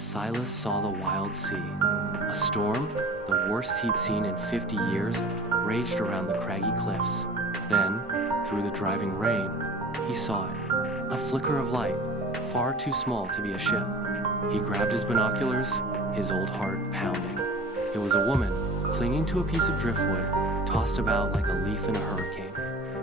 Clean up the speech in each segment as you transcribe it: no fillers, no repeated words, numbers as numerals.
Silas saw the wild sea. A storm, the worst he'd seen in 50 years, raged around the craggy cliffs. Then, through the driving rain, he saw it. A flicker of light, far too small to be a ship. He grabbed his binoculars, his old heart pounding. It was a woman, clinging to a piece of driftwood, tossed about like a leaf in a hurricane.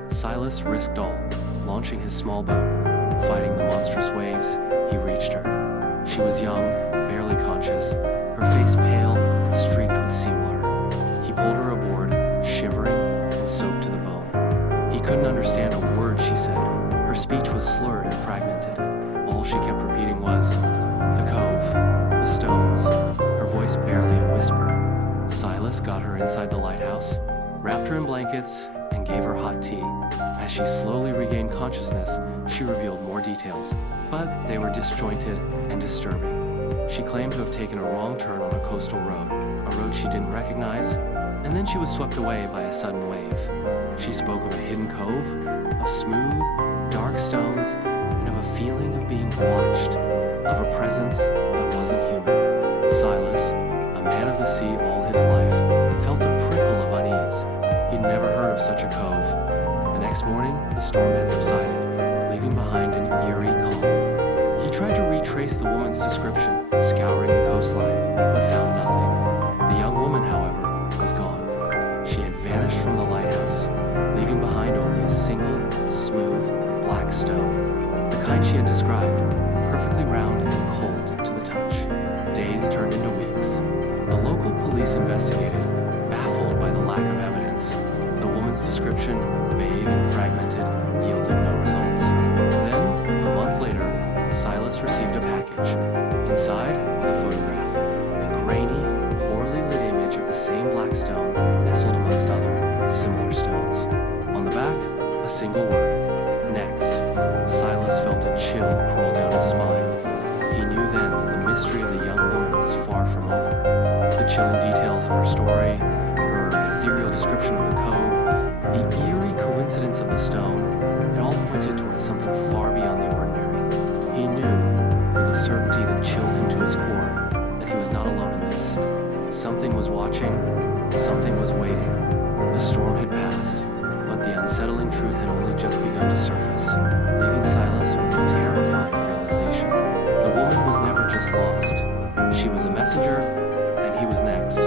Silas risked all, launching his small boat. Fighting the monstrous waves, he reached her. She was young, barely conscious, her face pale and streaked with seawater. He pulled her aboard, shivering and soaked to the bone. He couldn't understand a word she said. Her speech was slurred and fragmented. All she kept repeating was, "The cove, the stones," her voice barely a whisper. Silas got her inside the lighthouse, wrapped her in blankets, and gave her hot tea. As she slowly regained consciousness, she revealed more details, but they were disjointed and disturbing. She claimed to have taken a wrong turn on a coastal road, a road she didn't recognize, and then she was swept away by a sudden wave. She spoke of a hidden cove, of smooth, dark stones, and of a feeling of being watched, of a presence that wasn't human. Silas, a man of the sea all his life, felt a prickle of unease. He'd never heard of such a cove. The next morning, the storm had subsided, leaving behind an eerie calm. He tried to retrace the woman's description, scouring the coastline, but found nothing. The young woman, however, was gone. She had vanished from the lighthouse, leaving behind only a single, smooth, black stone, the kind she had described, perfectly round and cold to the touch. Days turned into weeks. The local police investigated, baffled by the lack of evidence. The woman's description, vague and fragmented, yielded no results. Then, a month later, Silas received a package. Inside was a photograph, a grainy, poorly lit image of the same black stone nestled amongst other, similar stones. On the back, a single word, "Next." Silas felt a chill crawl down his spine. He knew then that the mystery of the young woman was far from over. The chilling details of her story, her ethereal description of the cove, the eerie coincidence of the stone, it all pointed towards something far beyond the ordinary. He knew, with a certainty that chilled him to his core, that he was not alone in this. Something was watching, something was waiting. The storm had passed, but the unsettling truth had only just begun to surface, leaving Silas with a terrifying realization. The woman was never just lost. She was a messenger, and he was next.